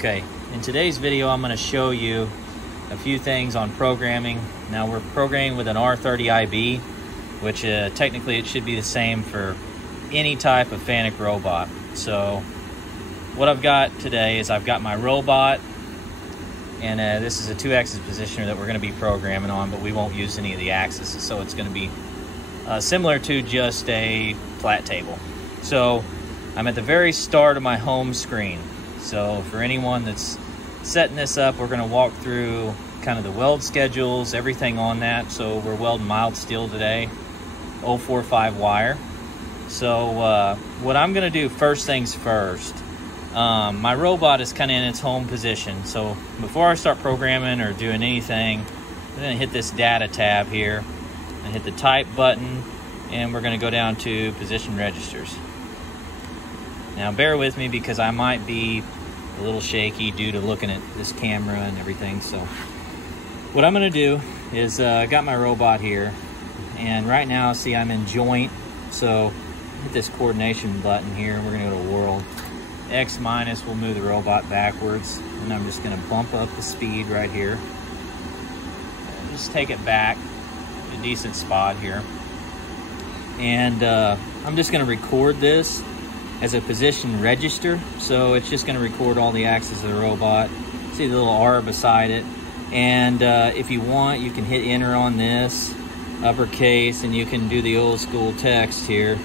Okay, in today's video I'm going to show you a few things on programming. Now we're programming with an R30IB, which technically it should be the same for any type of Fanuc robot. So what I've got today is I've got my robot, and this is a 2-axis positioner that we're going to be programming on, but we won't use any of the axes, so it's going to be similar to just a flat table. So I'm at the very start of my home screen. So for anyone that's setting this up, we're going to walk through kind of the weld schedules, everything on that. So we're welding mild steel today, 045 wire. So what I'm going to do first things first, my robot is kind of in its home position. So before I start programming or doing anything, I'm going to hit this data tab here and hit the type button, and we're going to go down to position registers. Now bear with me because I might be a little shaky due to looking at this camera and everything. So what I'm going to do is I got my robot here, and right now see I'm in joint. So hit this coordination button here. We're going to go to world. X minus will move the robot backwards, and I'm just going to bump up the speed right here. Just take it back to a decent spot here, and I'm just going to record this as a position register. So it's just going to record all the axes of the robot. See the little R beside it, and if you want, you can hit enter on this, uppercase, and you can do the old school text here.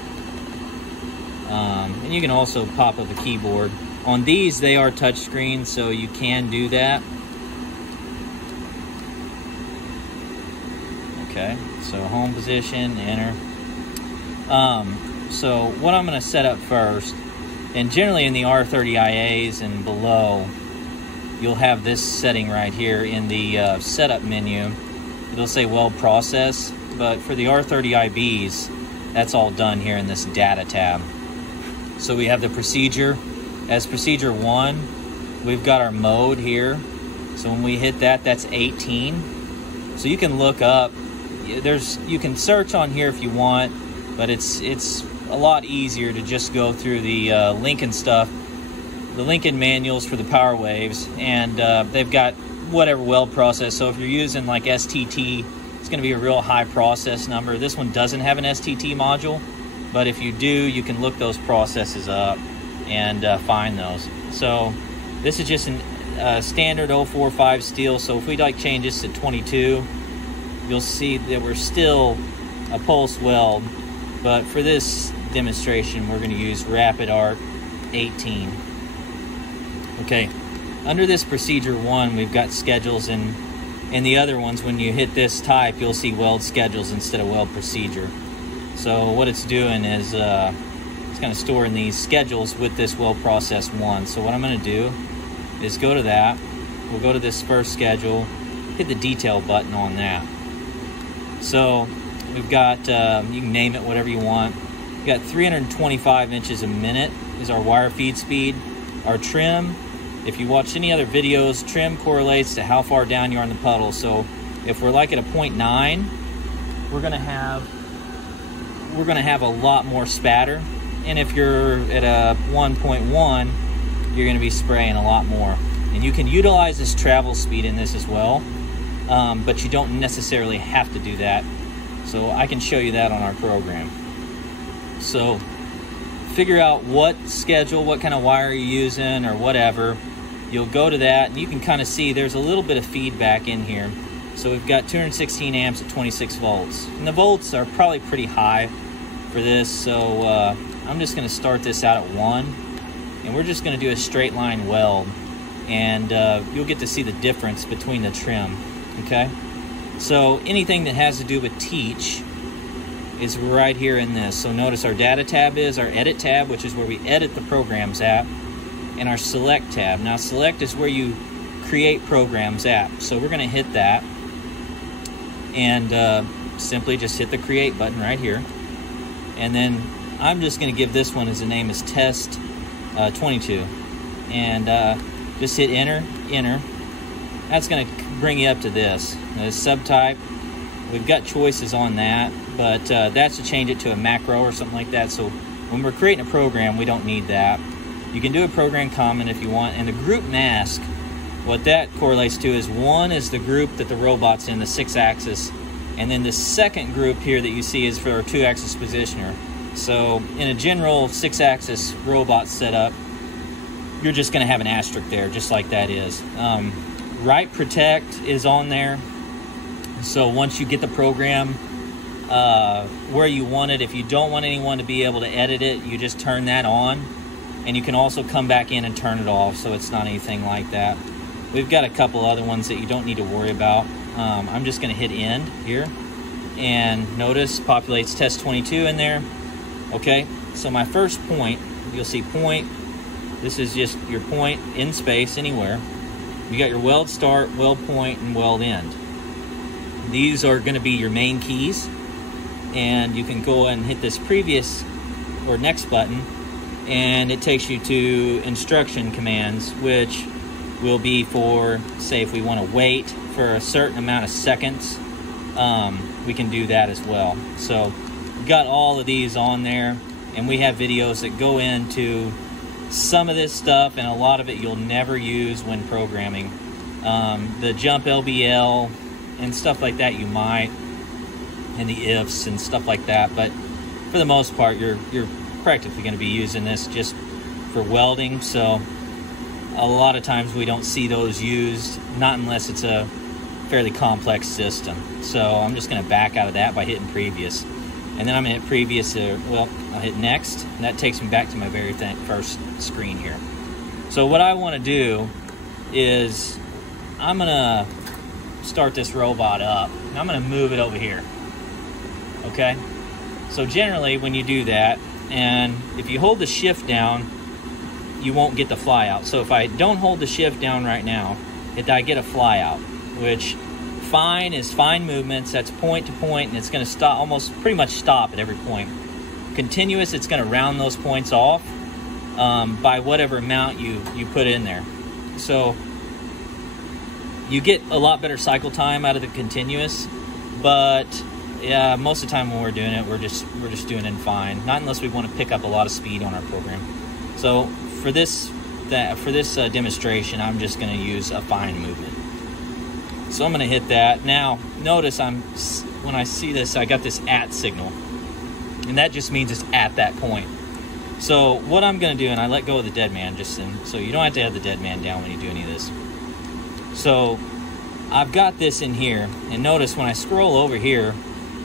And you can also pop up the keyboard. On these, they are touch screens, so you can do that. Okay, so home position, enter. So what I'm going to set up first, and generally in the R30IAs and below, you'll have this setting right here in the setup menu. It'll say weld process, but for the R30IBs, that's all done here in this data tab. So we have the procedure. As procedure 1, we've got our mode here. So when we hit that, that's 18. So you can look up, you can search on here if you want, but it's a lot easier to just go through the Lincoln stuff, the Lincoln manuals for the power waves, and they've got whatever weld process. So if you're using like STT, it's going to be a real high process number. This one doesn't have an STT module, but if you do, you can look those processes up and find those. So this is just a standard 045 steel. So if we like change this to 22, you'll see that we're still a pulse weld, but for this demonstration, we're going to use Rapid Arc 18. Okay, under this procedure 1, we've got schedules, and in the other ones, when you hit this type, you'll see weld schedules instead of weld procedure. So what it's doing is it's kind of storing these schedules with this weld process 1. So what I'm going to do is go to that. We'll go to this first schedule, hit the detail button on that. So we've got, you can name it whatever you want. We've got 325 inches a minute is our wire feed speed. Our trim, if you watch any other videos, trim correlates to how far down you are in the puddle. So if we're like at a 0.9, we're gonna have a lot more spatter. And if you're at a 1.1, you're gonna be spraying a lot more. And you can utilize this travel speed in this as well, but you don't necessarily have to do that. So I can show you that on our program. So figure out what schedule, what kind of wire you're using or whatever. You'll go to that, and you can kind of see there's a little bit of feedback in here. So we've got 216 amps at 26 volts. And the volts are probably pretty high for this. So I'm just going to start this out at 1. And we're just going to do a straight line weld. And you'll get to see the difference between the trim. Okay? So anything that has to do with teach is right here in this. So notice our data tab is our edit tab, which is where we edit the programs at, and our select tab. Now select is where you create programs at. So we're going to hit that, and simply just hit the create button right here. And then I'm just going to give this one as the name is test 22, and just hit enter. That's going to bring you up to this. The subtype, we've got choices on that, but that's to change it to a macro or something like that. So when we're creating a program, we don't need that. You can do a program comment if you want, and the group mask, what that correlates to is one is the group that the robot's in, the 6-axis, and then the second group here that you see is for our 2-axis positioner. So in a general 6-axis robot setup, you're just going to have an asterisk there, just like that is. Right protect is on there. So once you get the program where you want it, if you don't want anyone to be able to edit it, you just turn that on. And you can also come back in and turn it off, so it's not anything like that. We've got a couple other ones that you don't need to worry about. I'm just going to hit end here. And notice populates test 22 in there. Okay, so my first point, you'll see point. This is just your point in space anywhere. You got your weld start, weld point, and weld end. These are going to be your main keys. And you can go and hit this previous or next button, and it takes you to instruction commands, which will be for, say, if we want to wait for a certain amount of seconds, we can do that as well. So we've got all of these on there, and we have videos that go into some of this stuff, and a lot of it you'll never use when programming. The jump LBL and stuff like that you might, and the ifs and stuff like that, but for the most part you're practically going to be using this just for welding. So a lot of times we don't see those used, not unless it's a fairly complex system. So I'm just going to back out of that by hitting previous, and then I'm going to hit previous, I'll hit next, and that takes me back to my very first screen here. So what I want to do is I'm going to start this robot up, and I'm going to move it over here. Okay, so generally when you do that, and if you hold the shift down, you won't get the fly out. So if I don't hold the shift down right now, I get a fly out, which fine is fine movements. That's point to point, and it's going to stop, almost pretty much stop at every point. Continuous, it's going to round those points off by whatever amount you put in there. So you get a lot better cycle time out of the continuous, but yeah, most of the time when we're doing it, we're just doing it fine. Not unless we want to pick up a lot of speed on our program. So for this demonstration, I'm just going to use a fine movement. So I'm going to hit that. Now notice when I see this, I got this at signal, and that just means it's at that point. So what I'm going to do, and I let go of the dead man so you don't have to have the dead man down when you do any of this. So I've got this in here, and notice when I scroll over here,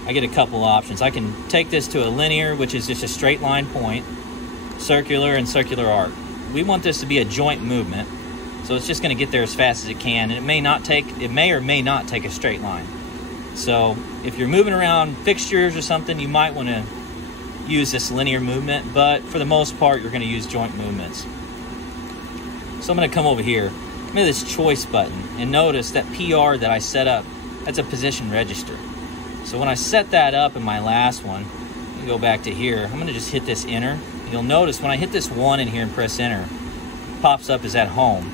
I get a couple options. I can take this to a linear, which is just a straight line point, circular, and circular arc. We want this to be a joint movement, so it's just going to get there as fast as it can, and it may or may not take a straight line. So if you're moving around fixtures or something, you might want to use this linear movement, but for the most part, you're going to use joint movements. So I'm going to come over here. I'm at this choice button, and notice that PR that I set up, that's a position register. So when I set that up in my last one, let me go back to here, I'm going to just hit this enter. And you'll notice when I hit this 1 in here and press enter, it pops up as at home.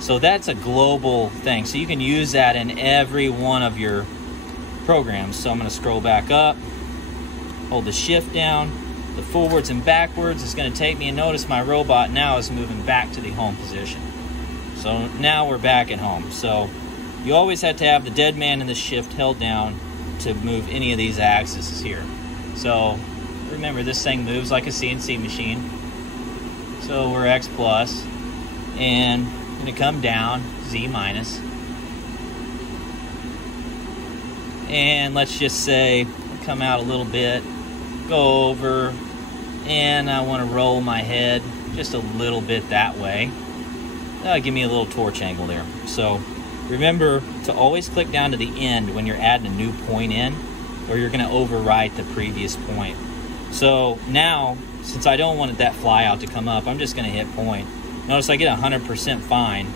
So that's a global thing. So you can use that in every one of your programs. So I'm going to scroll back up, hold the shift down, the forwards and backwards is going to take me, and notice my robot now is moving back to the home position. So now we're back at home. So you always have to have the dead man and the shift held down to move any of these axes here. So remember, this thing moves like a CNC machine. So we're X plus, and I'm going to come down, Z minus. And let's just say, come out a little bit, go over, and I want to roll my head just a little bit that way. That'll give me a little torch angle there. So remember to always click down to the end when you're adding a new point in, or you're going to overwrite the previous point. So now, since I don't want that fly out to come up, I'm just going to hit point. Notice I get 100% fine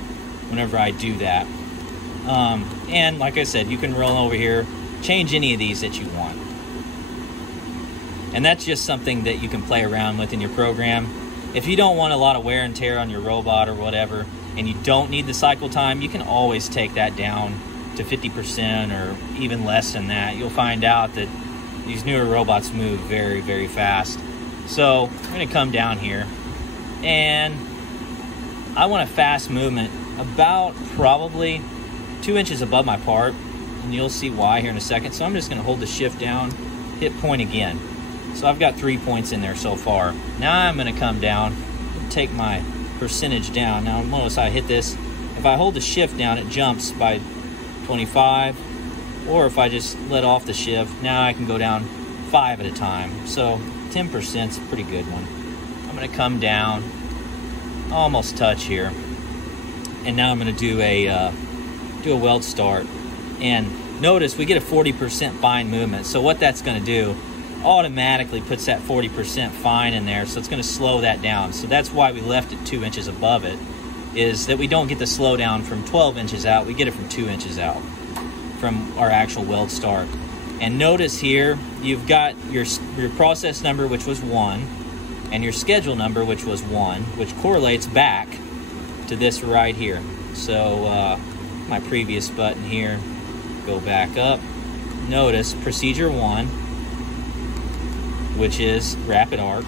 whenever I do that. And like I said, you can roll over here, change any of these that you want. And that's just something that you can play around with in your program. If you don't want a lot of wear and tear on your robot or whatever, and you don't need the cycle time, you can always take that down to 50% or even less than that. You'll find out that these newer robots move very, very fast. So I'm going to come down here, and I want a fast movement about probably 2 inches above my part, and you'll see why here in a second. So I'm just going to hold the shift down, hit point again. So I've got 3 points in there so far. Now I'm going to come down and take my percentage down. Now notice I hit this. If I hold the shift down, it jumps by 25, or if I just let off the shift, now I can go down 5 at a time. So 10% is a pretty good one. I'm going to come down, almost touch here, and now I'm going to do a weld start. And notice we get a 40% fine movement. So what that's going to do, automatically puts that 40% fine in there, so it's going to slow that down. So that's why we left it 2 inches above it, is that we don't get the slowdown from 12 inches out, we get it from 2 inches out from our actual weld start. And notice here, you've got your process number, which was 1, and your schedule number, which was 1, which correlates back to this right here. So my previous button here, go back up, notice procedure 1, which is rapid arc,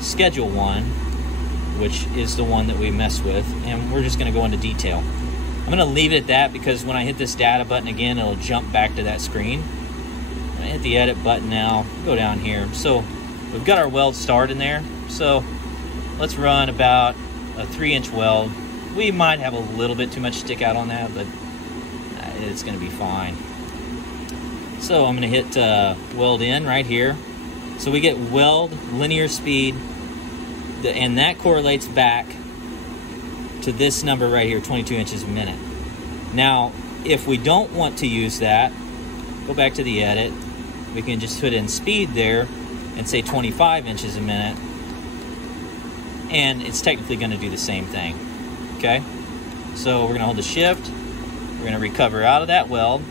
schedule 1, which is the one that we mess with, and we're just going to go into detail. I'm going to leave it at that because when I hit this data button again, it'll jump back to that screen. I'm going to hit the edit button now, go down here. So we've got our weld start in there. So let's run about a 3-inch weld. We might have a little bit too much stick out on that, but it's going to be fine. So I'm going to hit weld in right here. So we get weld linear speed, and that correlates back to this number right here, 22 inches a minute. Now, if we don't want to use that, go back to the edit. We can just put in speed there and say 25 inches a minute, and it's technically going to do the same thing. Okay? So we're going to hold the shift. We're going to recover out of that weld.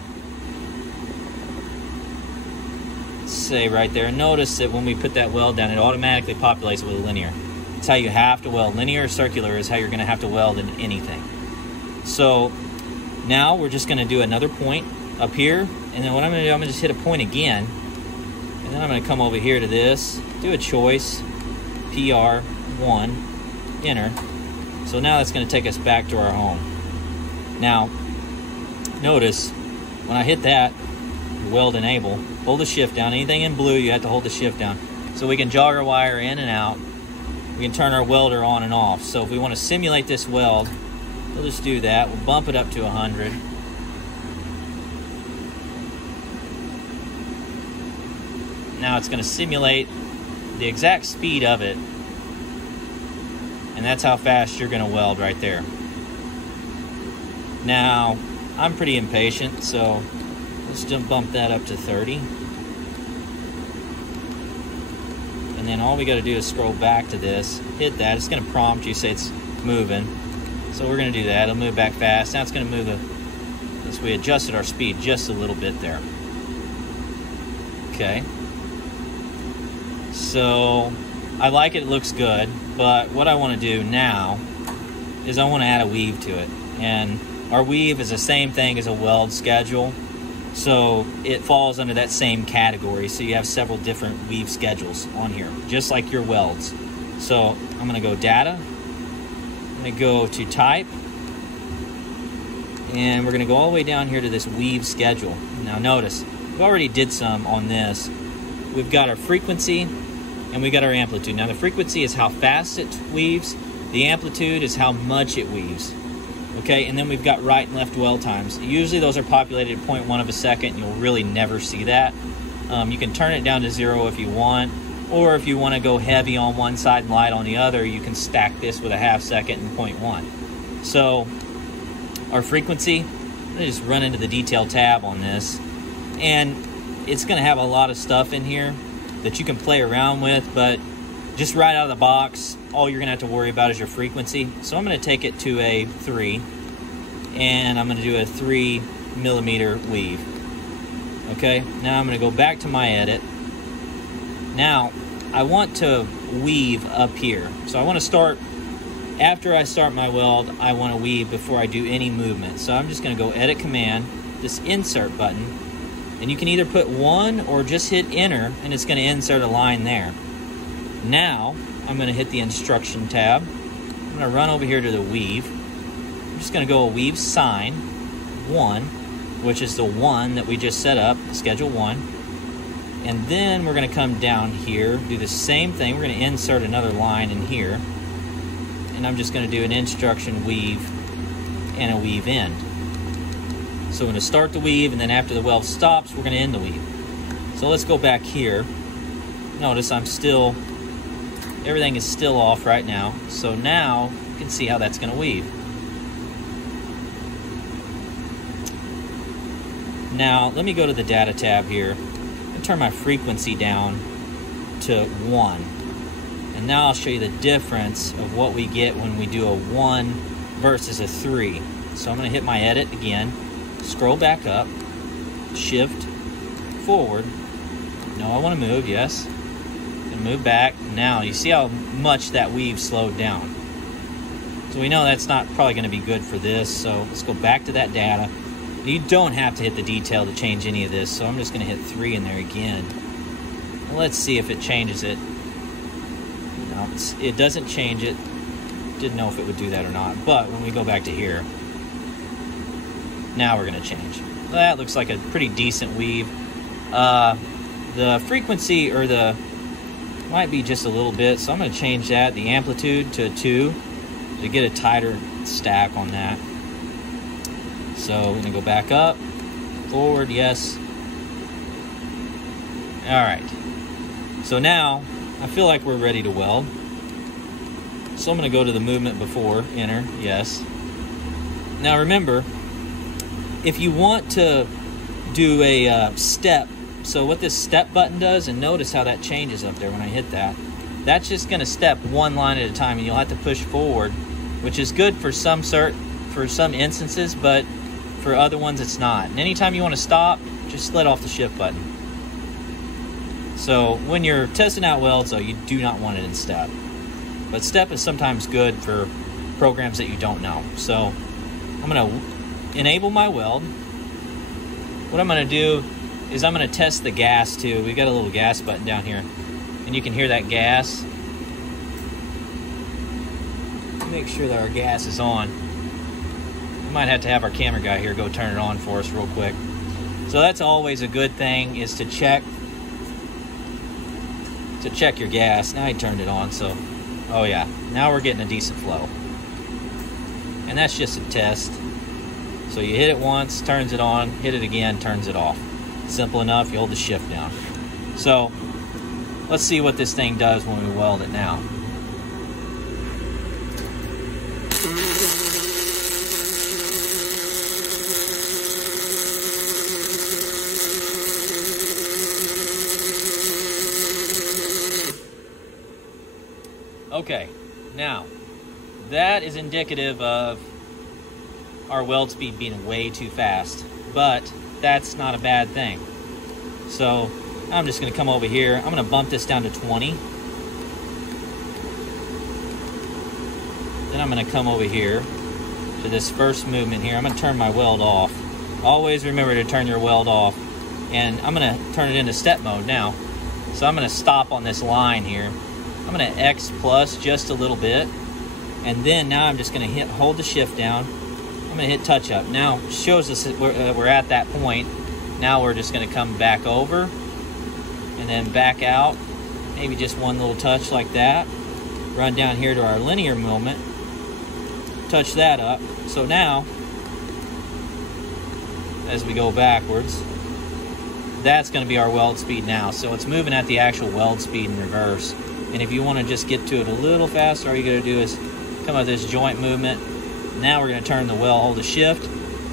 Say right there, notice that when we put that weld down, it automatically populates with a linear. It's how you have to weld. Linear or circular is how you're going to have to weld in anything. So now we're just going to do another point up here, and then what I'm going to do, I'm going to just hit a point again, and then I'm going to come over here to this, do a choice, PR1, enter. So now that's going to take us back to our home. Now, notice when I hit that, weld enable, hold the shift down. Anything in blue, you have to hold the shift down. So we can jog our wire in and out. We can turn our welder on and off. So if we want to simulate this weld, we'll just do that. We'll bump it up to 100. Now it's going to simulate the exact speed of it. And that's how fast you're going to weld right there. Now, I'm pretty impatient, so let's just bump that up to 30. And then all we got to do is scroll back to this, hit that. It's going to prompt you, say it's moving. So we're going to do that. It'll move back fast. Now it's going to move as we adjusted our speed just a little bit there. Okay. So I like it. It looks good. But what I want to do now is I want to add a weave to it. And our weave is the same thing as a weld schedule. So it falls under that same category. So you have several different weave schedules on here, just like your welds. So I'm going to go data. I'm going to go to type. And we're going to go all the way down here to this weave schedule. Now notice, we already did some on this. We've got our frequency and we got our amplitude. Now the frequency is how fast it weaves. The amplitude is how much it weaves. Okay, and then we've got right and left weld times. Usually those are populated at 0.1 of a second. You'll really never see that. You can turn it down to 0 if you want, or if you want to go heavy on one side and light on the other, you can stack this with a ½ second and 0.1. So our frequency, I'm going to just run into the detail tab on this, and it's going to have a lot of stuff in here that you can play around with, but just right out of the box, all you're going to have to worry about is your frequency. So I'm going to take it to a 3, and I'm going to do a 3 millimeter weave. Okay, now I'm going to go back to my edit. Now, I want to weave up here. So I want to start, after I start my weld, I want to weave before I do any movement. So I'm just going to go edit command, this insert button, and you can either put 1 or just hit enter, and it's going to insert a line there. Now, I'm going to hit the instruction tab, I'm going to run over here to the weave. I'm just going to go a weave sine 1, which is the one that we just set up, schedule 1. And then we're going to come down here, do the same thing. We're going to insert another line in here. And I'm just going to do an instruction weave and a weave end. So we're going to start the weave, and then after the weld stops, we're going to end the weave. So let's go back here. Notice everything is still off right now. So now you can see how that's going to weave. Now let me go to the data tab here. Turn my frequency down to 1, and now I'll show you the difference of what we get when we do a 1 versus a 3. So I'm going to hit my edit again, scroll back up, shift forward. No, I want to move, yes, and move back. Now you see how much that weave slowed down. So we know that's not probably going to be good for this, so let's go back to that data. You don't have to hit the detail to change any of this, so I'm just going to hit 3 in there again. Let's see if it changes it. No, it doesn't change it. Didn't know if it would do that or not, but when we go back to here, now we're going to change. That looks like a pretty decent weave. The frequency might be just a little bit, so I'm going to change that, the amplitude to 2 to get a tighter stack on that. So we're going to go back up, forward, yes. All right. So now I feel like we're ready to weld. So I'm going to go to the movement before, enter, yes. Now remember, if you want to do a step, so what this step button does, and notice how that changes up there when I hit that, that's just going to step one line at a time, and you'll have to push forward, which is good for some instances, but for other ones it's not. And anytime you want to stop, just let off the shift button. So when you're testing out welds, though, you do not want it in step. But step is sometimes good for programs that you don't know. So I'm going to enable my weld. What I'm going to do is I'm going to test the gas too. We've got a little gas button down here, and you can hear that gas. Make sure that our gas is on. We might have to have our camera guy here go turn it on for us real quick. So that's always a good thing, is to check your gas. Now he turned it on, so oh yeah, now we're getting a decent flow. And that's just a test. So you hit it once, turns it on, hit it again, turns it off. Simple enough, you hold the shift down. So let's see what this thing does when we weld it now. Okay, now that is indicative of our weld speed being way too fast, but that's not a bad thing. So I'm just going to come over here. I'm going to bump this down to 20. Then I'm going to come over here to this first movement here. I'm going to turn my weld off. Always remember to turn your weld off. And I'm going to turn it into step mode now. So I'm going to stop on this line here. I'm going to X plus just a little bit. And then now I'm just going to hold the shift down. I'm going to hit touch up. Now it shows us that we're at that point. Now we're just going to come back over and then back out. Maybe just one little touch like that. Run down here to our linear movement. Touch that up. So now, as we go backwards, that's going to be our weld speed now. So it's moving at the actual weld speed in reverse. And if you want to just get to it a little faster, all you're going to do is come with this joint movement. Now we're going to turn the weld, hold the shift,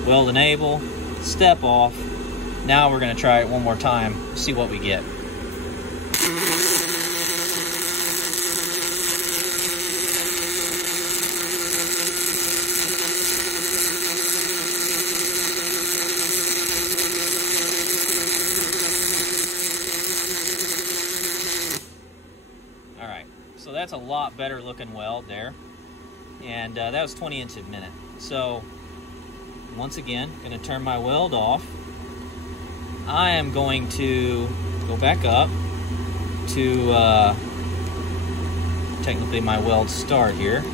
weld enable, step off. Now we're going to try it one more time, see what we get. All right, so that's a lot better looking weld there. And that was 20 inches a minute. So once again, going to turn my weld off. I am going to go back up to technically my weld start here.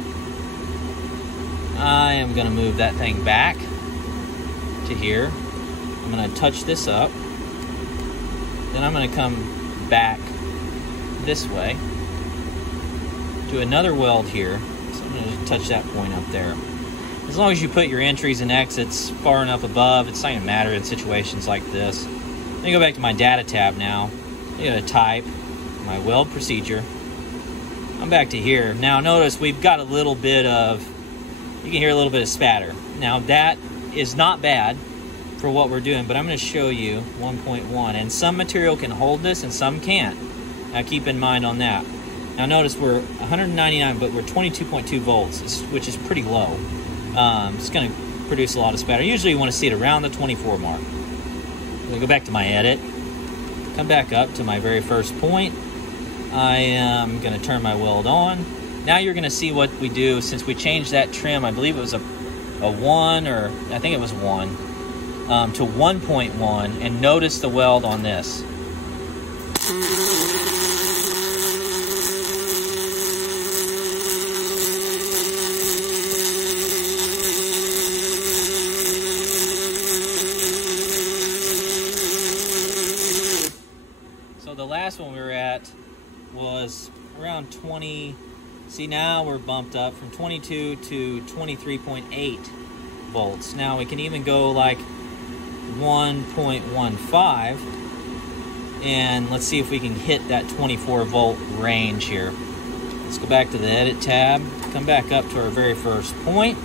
I am going to move that thing back to here. I'm going to touch this up. Then I'm going to come back this way. Do another weld here. So I'm going to just touch that point up there. As long as you put your entries and exits far enough above, it's not going to matter in situations like this. Let me go back to my data tab now. I'm going to type my weld procedure. I'm back to here. Now notice we've got a little bit of, you can hear a little bit of spatter. Now that is not bad for what we're doing, but I'm going to show you 1.1. And some material can hold this and some can't. Now keep in mind on that. Now notice we're 199, but we're 22.2 volts, which is pretty low. It's going to produce a lot of spatter. Usually you want to see it around the 24 mark. I'm going to go back to my edit. Come back up to my very first point. I am going to turn my weld on. Now you're going to see what we do since we changed that trim. I believe it was a 1, or I think it was 1, to 1.1, and notice the weld on this. So the last one we were at was around 20. See, now we're bumped up from 22 to 23.8 volts. Now we can even go like 1.15, and let's see if we can hit that 24 volt range here. Let's go back to the edit tab, come back up to our very first point,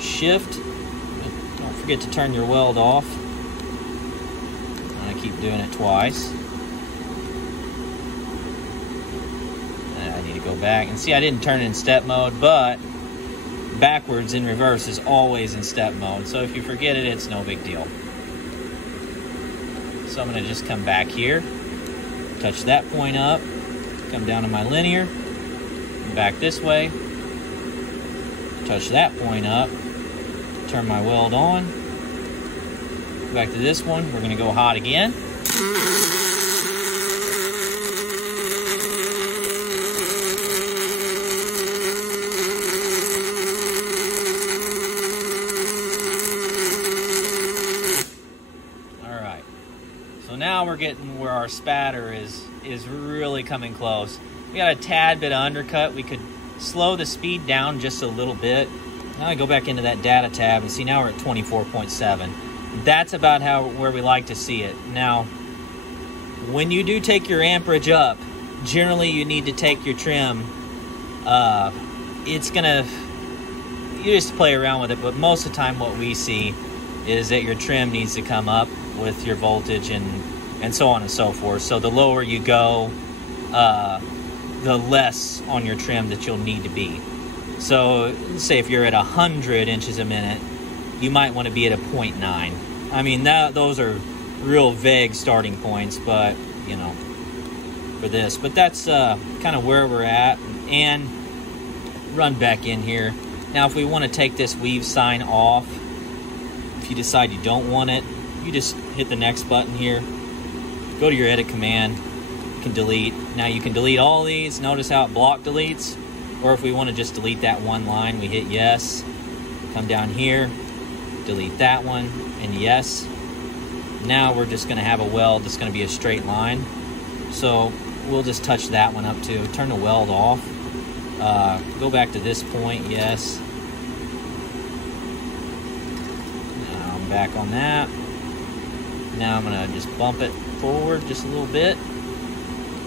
shift, don't forget to turn your weld off. I keep doing it twice. Go back and see, I didn't turn it in step mode, but backwards in reverse is always in step mode, so if you forget it, it's no big deal. So I'm going to just come back here, touch that point up, come down to my linear, back this way, touch that point up, turn my weld on, back to this one. We're going to go hot again. Now we're getting where our spatter is really coming close. We got a tad bit of undercut. We could slow the speed down just a little bit. Now I go back into that data tab and see now we're at 24.7. That's about where we like to see it. Now, when you do take your amperage up, generally you need to take your trim. You just play around with it, but most of the time what we see is that your trim needs to come up with your voltage and so on and so forth. So the lower you go, the less on your trim that you'll need to be. So let's say if you're at 100 inches a minute, you might want to be at a 0.9. I mean, those are real vague starting points, but you know, for this. But that's kind of where we're at. And run back in here. Now if we want to take this weave sign off, if you decide you don't want it, you just hit the next button here, go to your edit command, you can delete. Now you can delete all these. Notice how it block deletes. Or if we want to just delete that one line, we hit yes, come down here, delete that one, and yes. Now we're just going to have a weld that's going to be a straight line. So we'll just touch that one up too. Turn the weld off. Go back to this point, yes. Now I'm back on that. Now I'm going to just bump it forward just a little bit.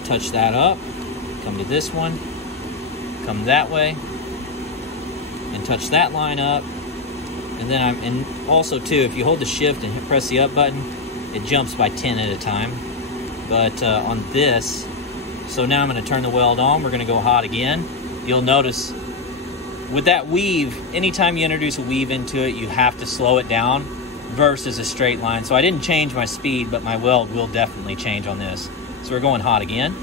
Touch that up. Come to this one. Come that way. And touch that line up. And then and also too, if you hold the shift and press the up button, it jumps by 10 at a time. But on this, so now I'm going to turn the weld on. We're going to go hot again. You'll notice with that weave, anytime you introduce a weave into it, you have to slow it down versus a straight line. So I didn't change my speed, but my weld will definitely change on this. So we're going hot again.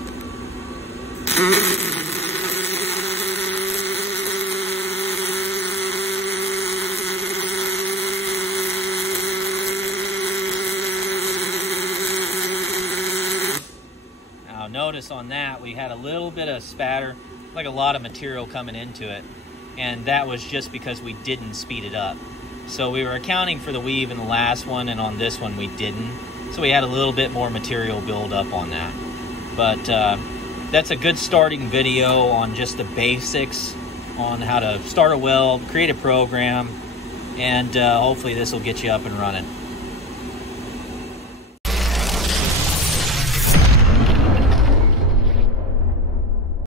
Now notice on that we had a little bit of spatter, like a lot of material coming into it. and that was just because we didn't speed it up. So we were accounting for the weave in the last one, and on this one we didn't. So we had a little bit more material build up on that. But that's a good starting video on just the basics on how to start a weld, create a program, and hopefully this will get you up and running.